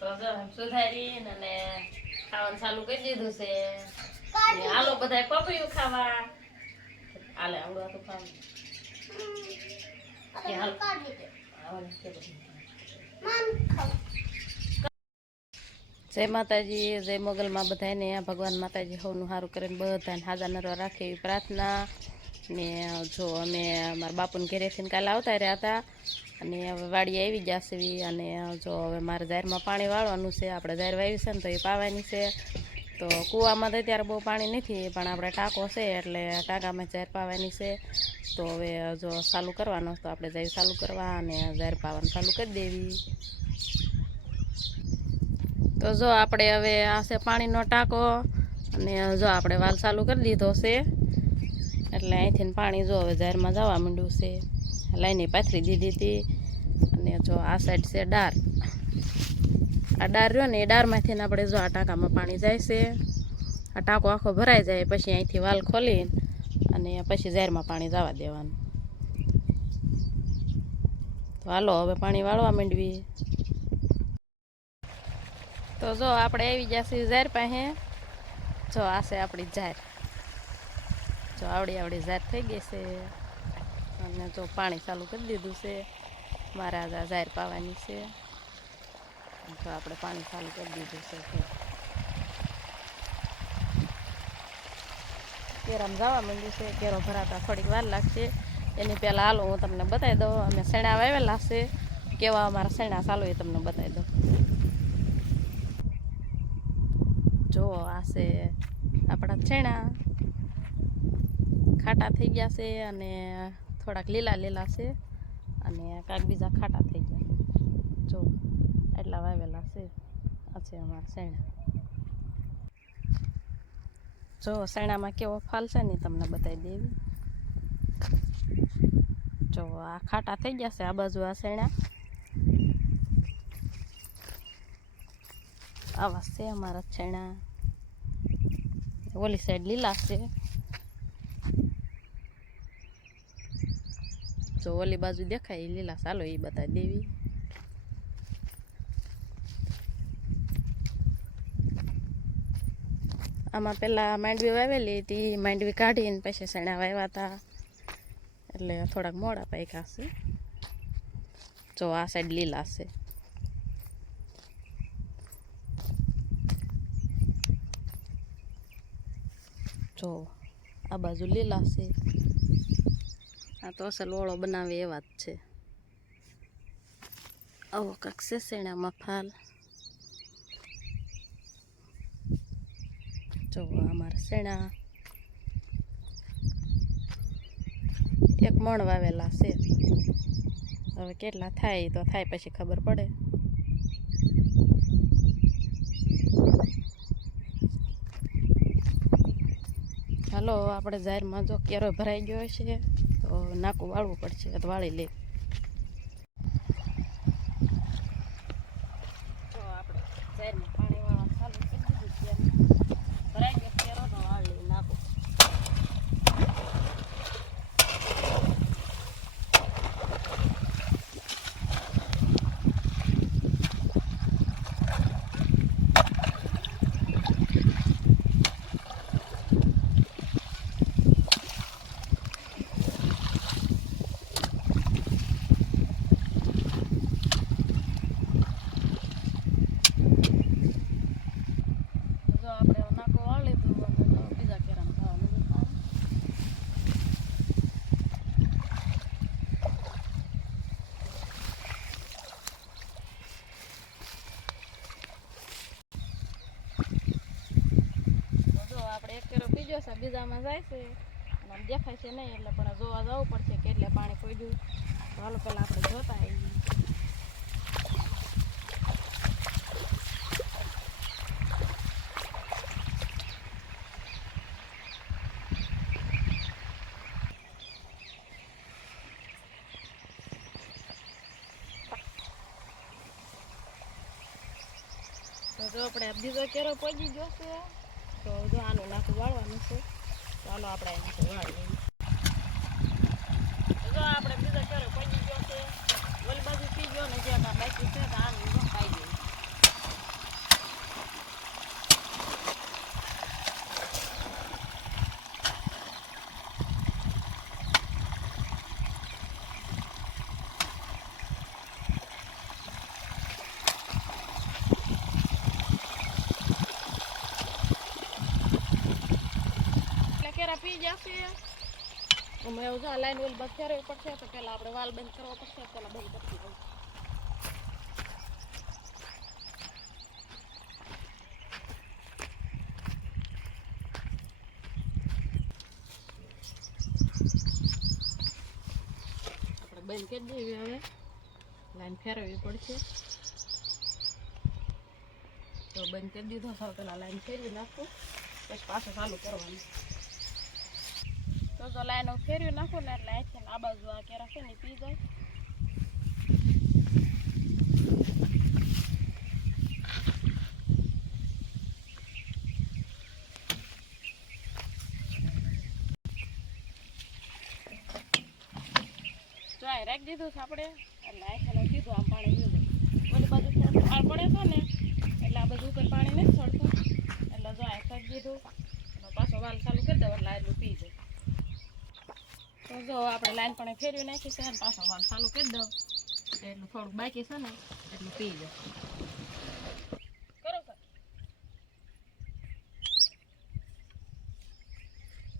તો જો સુધારી અને ખાવાનું ચાલુ કરી દીધું છે. હાલો બધા પપૈયું ખાવા. હાલે આવડું આટલું ખાવું. કે હાલ. આવડે કે બધું. જય માતાજી જય મોગલમાં બધાને ભગવાન માતાજી સૌનું સારું કરીને બધાને હાજર નરવા રાખે એવી પ્રાર્થના. ને જો અમે મારા બાપુને ઘેરેથી કાલે આવતા રહ્યા હતા અને હવે વાડી આવી ગયા એવી અને જો હવે મારે જાહેરમાં પાણી વાળવાનું છે, આપણે જાહેર વાવી છે ને તો એ પાવાની છે. તો કૂવામાં તો અત્યારે બહુ પાણી નથી, પણ આપણે ટાંકો છે એટલે ટાંકામાં જાહેર પાવાની છે. તો હવે જો ચાલુ કરવાનો તો આપણે જાહેર ચાલુ કરવા અને જાહેર પાવાનું ચાલુ કરી દેવી. તો જો આપણે હવે આ છે પાણીનો ટાંકો અને જો આપણે વાલ ચાલુ કરી દીધો છે. એટલે અહીંથી પાણી જો હવે જાહેરમાં જવા માંડ્યું છે. લાઈને પાથરી દીધી હતી. અને જો આ સાઈડ છે ડાર. આ ડાર રહ્યો ને એ ડારમાંથી આપણે જો આ ટાંકામાં પાણી જાય છે. આ ટાંકો આખો ભરાઈ જાય, પછી અહીંથી વાલ ખોલી અને પછી ઝેરમાં પાણી જવા દેવાનું. તો હાલો, હવે પાણી વાળવા માંડવી. તો જો આપણે આવી જશે ઝાર પાસે. જો આ છે આપણી ઝાર. જો આવડી આવડી ઝાર થઈ ગઈ છે. અને જો પાણી ચાલુ કરી દીધું છે. મારે આ ઝાર પાવાની છે. જો આપણે પાણી ચાલુ કરી દીધું છે. તો કેરામ જવા માંડ્યું છે. કેરો ભરાતા થોડીક વાર લાગશે. એની પહેલાં હાલો હું તમને બતાવી દઉં. અમે શેણા વાવેલા છે. કેવા અમારા શેણા ચાલુ એ તમને બતાવી દઉં. જો આ છે આપણા છેણા ખાટા થઈ ગયા છે અને થોડાક લીલા લીલા છે અને કાંઈક બીજા ખાટા થઈ ગયા જો, એટલા વાવેલા છે. આ છે અમારા શેણા. જો, શેણામાં કેવો ફાલ છે ને તમને બતાવી દેવી. જો, આ ખાટા થઈ ગયા છે, આ બાજુ આ શેણા. આવા છે અમારા છેણા ઓલી સાઈડ લીલા છે. જો ઓલી બાજુ દેખાય લીલા ચાલો એ બતાવી દેવી. આમાં પેલા માંડવી વાવેલી હતી માંડવી કાઢીને પછી શેણા વાવ્યા હતા એટલે થોડાક મોડા પાક્યા છે. જો આ સાઈડ લીલા છે. જો આ બાજુ લીલા છે. આ તો અસલ ઓળો બનાવે એવા જ છે. આવો કાંક છે શેણામાં ફાલ જો અમારા શેણા. એક મણ વાવેલા છે. હવે કેટલા થાય તો થાય પછી ખબર પડે. હાલો, આપણે જાહેરમાં જો કેરો ભરાઈ ગયો છે તો નાકું વાળવું પડશે તો વાળી લે જો આપણે જાહેરમાં પાણી વાળવા ચાલુ કરી દીધું છે ભરાઈ ગયો કેરો તો વાળી નાખું જો આપણે નાકો વાળી લીધું અને જો બીજા કેરામાં થવાનું છે પાણી તો જો આપણે બીજો છે, બીજામાં જાય છે. અને દેખાય છે નહીં, એટલે પણ જોવા જવું પડશે કે એટલે પાણી પડ્યું હાલો પહેલાં આપણે જોતા આવીએ. તો આપણે બીજો કેરો પહોંચી ગયો છે. તો જો આનું નાખું વાળવાનું છે. ચાલો આપણે નાખું વાળીએ. જો આપણે બીજા કેરો પડી ગયો છે, ઓલી બાજુ પી ગયો ને, જ્યાં બાકી છે, તો આનું જો ખાઈ ગયું જશે અમે એવું જો લાઈન ઓલ બંધ ફેરવી પડશે તો પેલા આપણે વાલ બંધ કરવો પડશે પેલા બંધ કરતી આપણે બંધ કરી દઈએ હવે. લાઈન ફેરવવી પડશે. તો બંધ કરી દીધો સાવ પેલા લાઈન ફેરવી નાખું. પછી પાછું ચાલુ કરવાનું. તો જો લાઈન ફેરવી નાખું ને એટલે અહીંથી આ બાજુ આ કેરા છે ને પી જાય. રાખી દીધું છે આપણે, એટલે અહીંથી કીધું આમ પાણી પીવું ઓલી બાજુ થોડું પાળ પડે છે ને એટલે આ બધું ઉપર પાણી નથી છોડતું એટલે જો અહીં કરી દીધું એટલે પાછો વાલ ચાલુ કરી દો એટલે એટલું પી જાય તો જો આપણે લાઈન પણ ફેરવી નાખી છે અને પાછો વાલ ચાલુ કરી દઉં. એટલું થોડુંક બાકી છે ને, એટલું પી જાઉં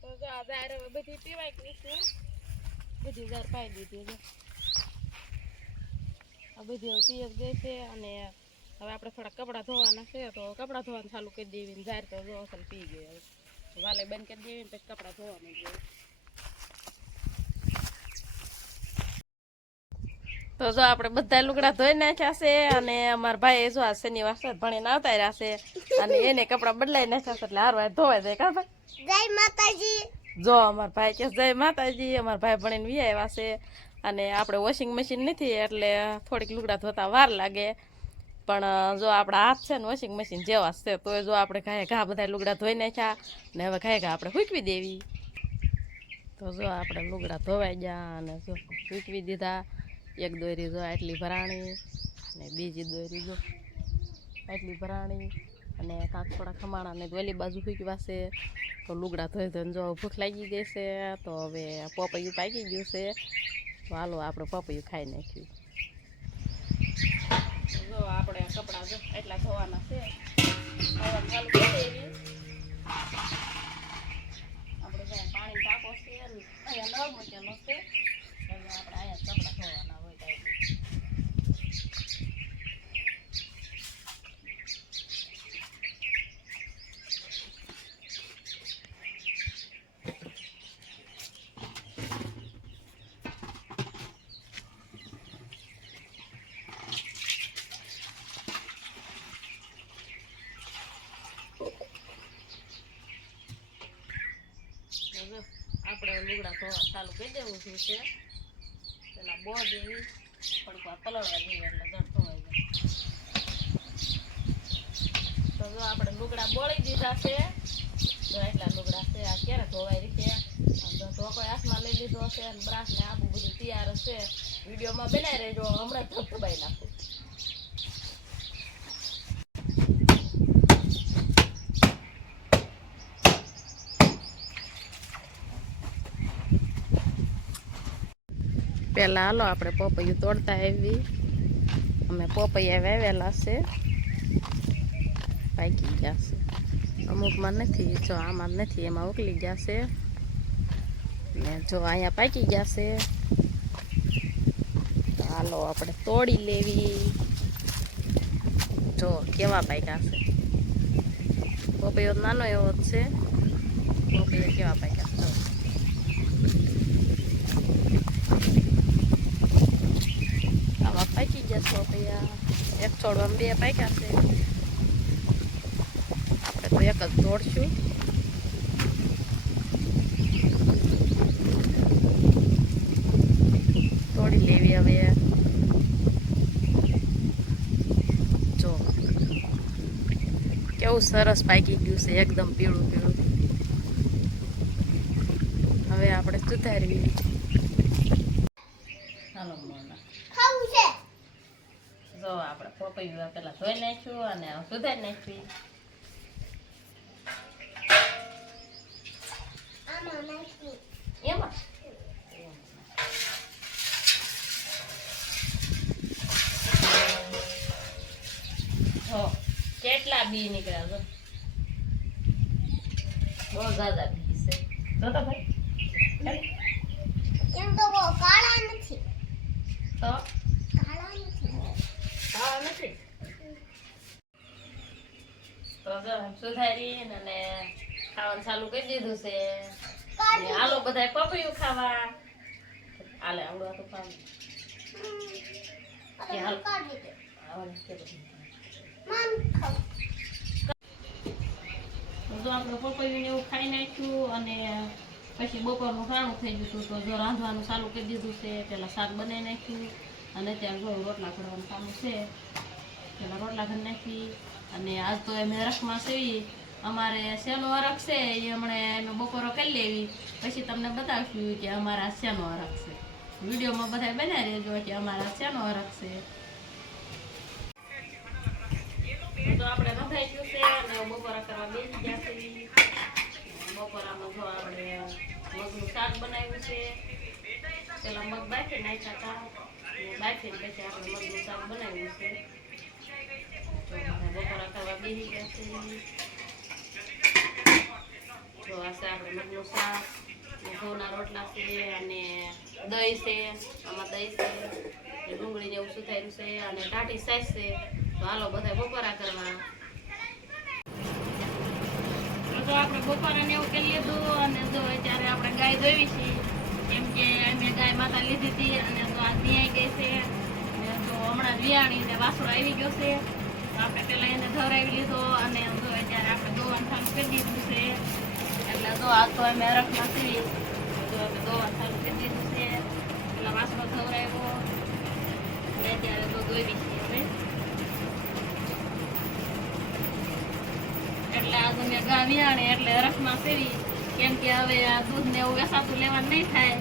તો બધી પીવાય બધી જાર પાઈ દીધી આ બધી પીએફ ગઈ છે અને હવે આપણે થોડા કપડાં ધોવાના છે, તો કપડાં ધોવાનું ચાલુ કરી દેવી ને જાર તો જો પી હવે. વાલે બંધ કરી દેવી ને પછી કપડાં ધોવાનું જોઈએ તો જો આપણે બધા લુગડા ધોઈ નાખ્યા છે અને અમારા ભાઈ જો આ શનિવાર છે ભણીને આવતા રહ્યા છે અને એને કપડા બદલાઈ નાખ્યા છે એટલે હારવાર ધોવાઈ જાય કા ભાઈ? જય માતાજી. જો અમારા ભાઈ કે જય માતાજી અમારા ભાઈ ભણીને વી આવ્યા છે અને આપણે વોશિંગ મશીન નથી એટલે થોડીક લુગડા ધોતા વાર લાગે. પણ જો આપણા હાથ છે ને વોશિંગ મશીન જેવા છે તોય જો આપણે ઘાએ ઘા બધા લુગડા ધોઈ નાખ્યા ને હવે ઘાએ ઘા આપણે સૂકવી દેવી. તો જો આપણે લુગડા ધોવાઈ ગયા અને જો સૂકવી દીધા. એક દોરી જો આટલી ભરાણી અને બીજી દોરી જો આટલી ભરાણી અને કાંક થોડા ખમાણા ને ઓલી બાજુ સૂકવા પાસે તો લુગડા ધોઈ ધોઈને જો ભૂખ લાગી ગઈ છે, તો હવે પપૈયું પાકી ગયું છે. તો હાલો આપણે પપૈયું ખાઈ નાખ્યું. જો આપણે કપડાં જો એટલા ધોવાના છે ધોવાનું ચાલુ કરી દેવી આપણે જ્યાં પાણી ટાંકો છે ને અહીંયા નળ મૂકેલો છે એટલે આપણે અહીંયા કપડાં ધોવાના હોય કાંઈ તો જો આપણે લુગડા ધોવા ચાલુ કરી દેવું છે છે. પેલા બો દેવી થોડીક વાર પલળવા દેવી એટલે જડ ધોવાઈ જાય. તો જો આપણે લુગડા બોળી દીધા છે. જો એટલા લુગડા છે, આ ક્યારે ધોવાઈ રીતે ધોકો હાથમાં લઈ લીધો છે અને બ્રાસ ને આબુ બધું તૈયાર છે. વિડીયોમાં બનાવી રહેજો, હમણાં ધબધબાઈ નાખું. પહેલાં હાલો આપણે પપૈયું તોડતા આવી અમે પપૈયા વાવેલા છે. પાકી ગયા છે. અમુકમાં નથી, જો આમાં નથી, એમાં ઉકલી ગયા છે. ને જો અહીંયા પાકી ગયા છે. હાલો આપણે તોડી લેવી. જો કેવા પાક્યા છે. પપૈયો નાનો એવો જ છે પપૈયા કેવા પાક્યા છે જો. આમાં પાકી એક છોડવામાં બે પાક્યા છે. આપણે તો એક જ તોડશું તોડી લેવી હવે. જો. કેવું સરસ પાકી ગયું છે, એકદમ પીળું પીળું. હવે આપણે સુધારવી ચાલો મોના ખાવું છે જો આપણે પપૈયું પેલા ધોઈ નાખ્યું અને સુધારી નાખ્યું આમાં નાખી એમાં? જો કેટલા બી નીકળ્યા જો બહુ જ્યાદા બી છે. જો તો ભાઈ એમ તો બહુ કાળા નથી તો કાળા નથી હા નથી તો જો સુધારી અને ખાવાનું ચાલુ કરી દીધું છે. આલો હાલો બધા પપૈયું ખાવા. હાલે આવડું તો ખાવું. આપણે પપૈયું ને એવું ખાઈ નાખ્યું અને પછી બપોરનું ખાણું થઈ ગયું હતું તો જો રાંધવાનું ચાલુ કરી દીધું છે. પેલા શાક બનાવી નાખ્યું અને ત્યાં જો રોટલા ઘડવાનું કામ છે. પેલા રોટલા ઘડી નાખી. અને આજ તો એમ રખમાં સેવી અમારે શેનો અરખ છે એ હમણાં એનો બપોરો કરી લેવી. પછી તમને બતાવશું કે અમારા શેનો અરખ છે. વિડીયોમાં બધા બનાવી રહેજો કે અમારા શેનો અરખ છે. તો બપોરા કરવા બેસી ગયા છે બપોરામાં જો આપણે મગનું શાક બનાવ્યું છે. પેલા મગ બાફી નાખ્યા હતા. બાફીને પછી આપણે મગનું શાક બનાવ્યું છે. બપોરા કરવા બેસી ગયા છે તો આ છે આપણે મગનું શાક ઘઉંના રોટલા છે, અને દહીં છે આમાં દહીં છે ડુંગળીને એવું સુધાર્યું છે અને ટાઢી સાઈઝ છે તો હાલો બધા બપોરા કરવા તો આપણે બપોરા ને એવું કરી લીધું અને જો અત્યારે આપણે ગાય દોવી છે કેમ કે અમે ગાય માતા લીધી હતી, અને તો આ ધ્યાઈ ગઈ છે, અને તો હમણાં વિયાણી ને વાસળો આવી ગયો છે. આપણે પેલા એને ધરાવી લીધો અને જો અત્યારે આપણે દોવાનું ચાલુ કરી દીધું છે. એટલે જો આ તો અમે રખમાં સીવી જો આપણે દોવાનું ચાલુ કરી દીધું છે. પેલા વાસળો ધવરાવ્યો ને અત્યારે તો દોવી છીએ હવે. એટલે આ તો મેં ગા વિયાણે એટલે રસમાં સેવી કેમ કે હવે આ દૂધ ને એવું વેસાતું લેવાનું નહીં થાય.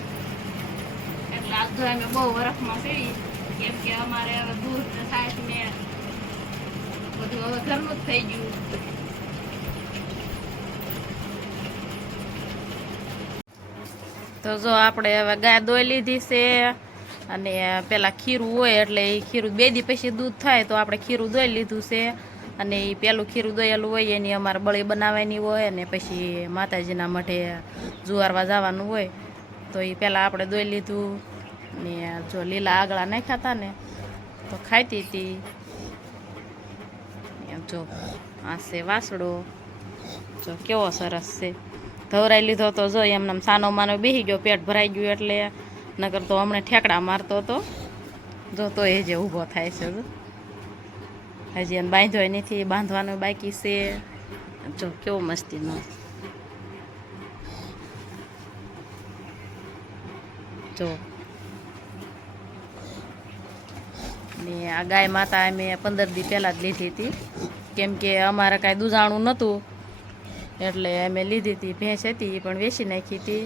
એટલે આ તો અમે બહુ વરફમાં સેવી કેમ કે અમારે હવે દૂધ ને છાશ ને બધું હવે ઘરનું જ તો જો આપણે હવે ગાય દોઈ લીધી છે અને પેલા ખીરું હોય એટલે એ ખીરું બે દી પછી દૂધ થાય તો આપણે ખીરું દોઈ લીધું છે અને એ પેલું ખીરું દોયેલું હોય એની અમારે બળી બનાવવાની હોય અને પછી માતાજીના મઠે જુવારવા જવાનું હોય તો એ પહેલાં આપણે દોઈ લીધું ને જો લીલા આગળા નાખ્યા હતા ને તો ખાતી હતી જો, આ છે વાસડો. જો, કેવો સરસ છે. ધવરાઈ લીધો તો જો એમને સાનો માનો બેસી ગયો, પેટ ભરાઈ ગયું એટલે નકર તો હમણાં ઠેકડા મારતો હતો જો, તો એ જે ઊભો થાય છે હજી એને બાંધ્યો નથી, બાંધવાનું બાકી છે. જો, કેવો મસ્તીનો. જો ને આ ગાય માતા અમે પંદર દી પહેલાં જ લીધી હતી. કેમ કે અમારે કાંઈ દૂધાણું નહોતું, એટલે અમે લીધી હતી, ભેંસ હતી પણ વેચી નાખી હતી.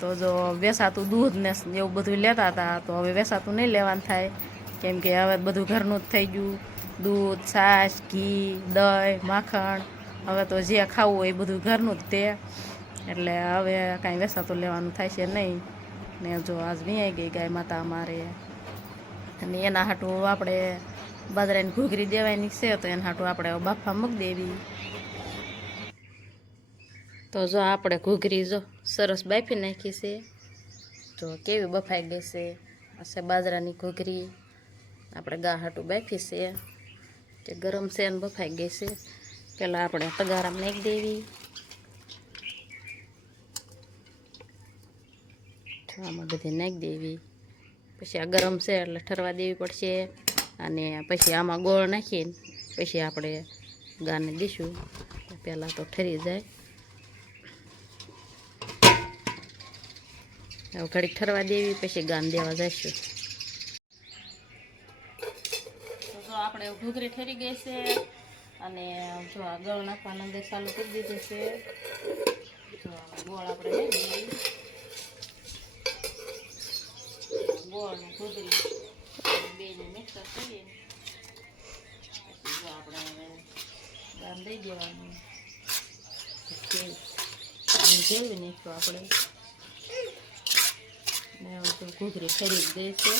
તો જો વેસાતું દૂધ ને એવું બધું લેતા હતા, તો હવે વેસાતું નહીં લેવાનું થાય. કેમ કે હવે બધું ઘરનું જ થઈ ગયું. દૂધ, છાશ, ઘી, દહીં, માખણ, હવે તો જે ખાવું હોય એ બધું ઘરનું જ તે. એટલે હવે કાંઈ વેસાતું લેવાનું થાય છે નહીં. ને જો આજ વિયાઈ ગઈ ગાય માતા અમારે. અને એના હાટું આપણે બાજરાની ઘૂઘરી દેવાની છે તો એના હાટું આપણે બાફા મૂકી દેવી. તો જો આપણે ઘૂઘરી જો સરસ બાફી નાખી છે. જો કેવી બફાઈ ગઈ છે. આ છે બાજરાની ઘૂઘરી. આપણે ગા હાટું બાફી છે કે ગરમ છે ને બફાઈ ગઈ છે. પહેલાં આપણે તગારામાં નાખી દેવી. આમાં બધી નાખી દેવી. પછી આ ગરમ છે એટલે ઠરવા દેવી પડશે અને પછી આમાં ગોળ નાખીને પછી આપણે ગાને દઈશું પહેલાં તો ઠરી જાય. હવે ઘડીક ઠરવા દેવી, પછી ગાન દેવા જઈશું. તો આપણે ઢોકરી ઠરી ગઈ છે અને જો આ ગળ નાખવાના અંદર ચાલુ કરી દીધું છે. જો ગોળ આપણે લઈ લઈએ ગોળ ને ઘૂઘરી બેને મિક્સર કરીએ. પછી જો આપણે હવે ગામ દઈ દેવાનું. જેવી નાખ્યું આપણે ને હવે તો ઘૂઘરી ખરીદ દે છે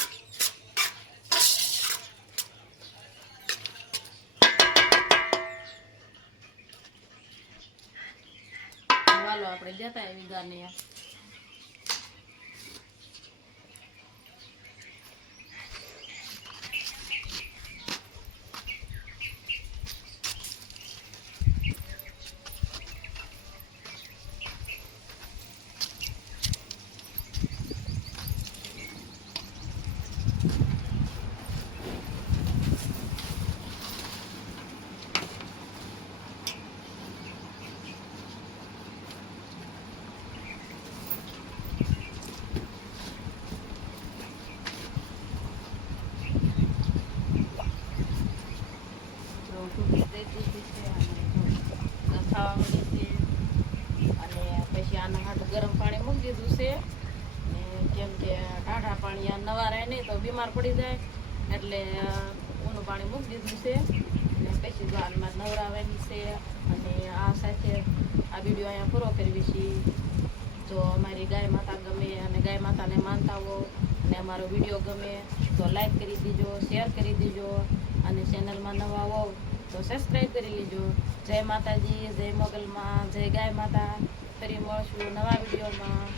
વાલો આપણે જતા આવી ગાને તો ટૂંકી દઈ દીધી છે અને જો ખાવા મળી છે અને પછી આના હાટું ગરમ પાણી મૂકી દીધું છે. કેમ કે ટાઢા પાણી નવા રહે નહીં તો બીમાર પડી જાય. એટલે ઊનું પાણી મૂકી દીધું છે. અને પછી આમાં નવરાવાની છે અને આ સાથે આ વીડિયો અહીંયા પૂરો કરવી છીએ જો અમારી ગાય માતા ગમે અને ગાય માતાને માનતા હો અને અમારો વીડિયો ગમે તો લાઈક કરી દીજો શેર કરી દીજો અને ચેનલમાં નવા હોવ તો સબસ્ક્રાઈબ કરી લેજો. જય માતાજી, જય મોગલમાં, જય ગાય માતા. ફરી મળશું નવા વિડીયોમાં.